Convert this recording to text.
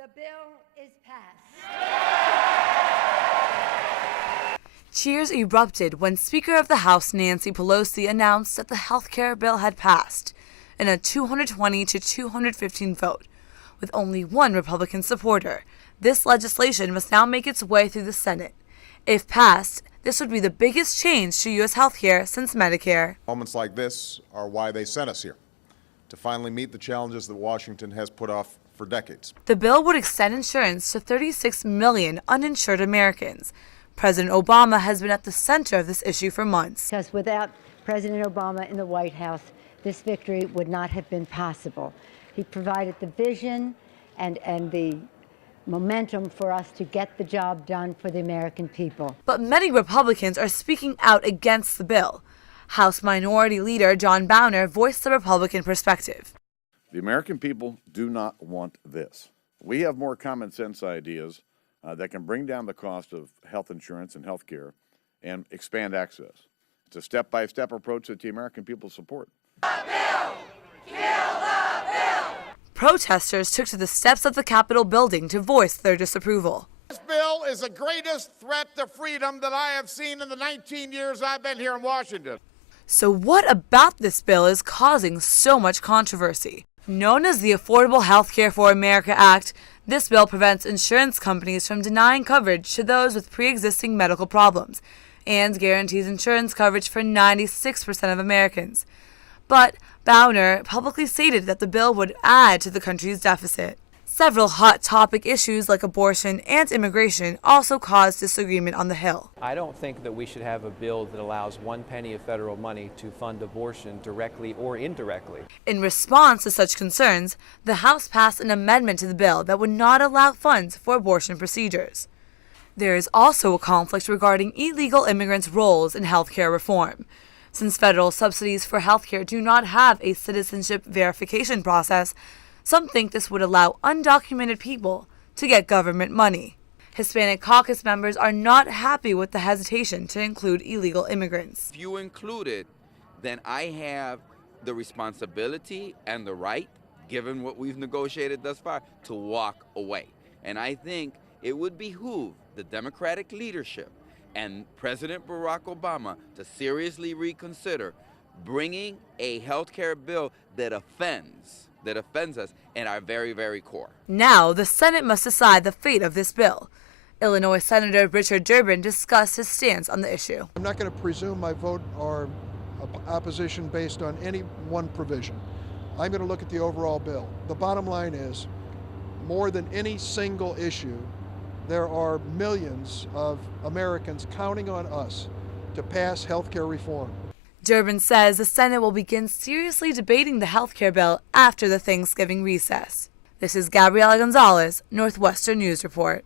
The bill is passed. Cheers erupted when Speaker of the House Nancy Pelosi announced that the health care bill had passed in a 220 to 215 vote, with only one Republican supporter. This legislation must now make its way through the Senate. If passed, this would be the biggest change to U.S. health care since Medicare. Moments like this are why they sent us here, to finally meet the challenges that Washington has put off for decades. The bill would extend insurance to 36 million uninsured Americans. President Obama has been at the center of this issue for months. Because without President Obama in the White House, this victory would not have been possible. He provided the vision and the momentum for us to get the job done for the American people. But many Republicans are speaking out against the bill. House Minority Leader John Boehner voiced the Republican perspective. The American people do not want this. We have more common sense ideas that can bring down the cost of health insurance and health care and expand access. It's a step-by-step approach that the American people support. The bill! Kill the bill! Protesters took to the steps of the Capitol building to voice their disapproval. This bill is the greatest threat to freedom that I have seen in the 19 years I've been here in Washington. So what about this bill is causing so much controversy? Known as the Affordable Health Care for America Act, this bill prevents insurance companies from denying coverage to those with pre-existing medical problems and guarantees insurance coverage for 96% of Americans. But Boehner publicly stated that the bill would add to the country's deficit. Several hot topic issues like abortion and immigration also caused disagreement on the Hill. I don't think that we should have a bill that allows 1 penny of federal money to fund abortion directly or indirectly. In response to such concerns, the House passed an amendment to the bill that would not allow funds for abortion procedures. There is also a conflict regarding illegal immigrants' roles in healthcare reform. Since federal subsidies for healthcare do not have a citizenship verification process, some think this would allow undocumented people to get government money. Hispanic caucus members are not happy with the hesitation to include illegal immigrants. If you include it, then I have the responsibility and the right, given what we've negotiated thus far, to walk away. And I think it would behoove the Democratic leadership and President Barack Obama to seriously reconsider bringing a health care bill that offends us in our very, very core. Now, the Senate must decide the fate of this bill. Illinois Senator Richard Durbin discussed his stance on the issue. I'm not going to presume my vote or opposition based on any one provision. I'm going to look at the overall bill. The bottom line is, more than any single issue, there are millions of Americans counting on us to pass health care reform. Durbin says the Senate will begin seriously debating the health care bill after the Thanksgiving recess. This is Gabriela Gonzalez, Northwestern News Report.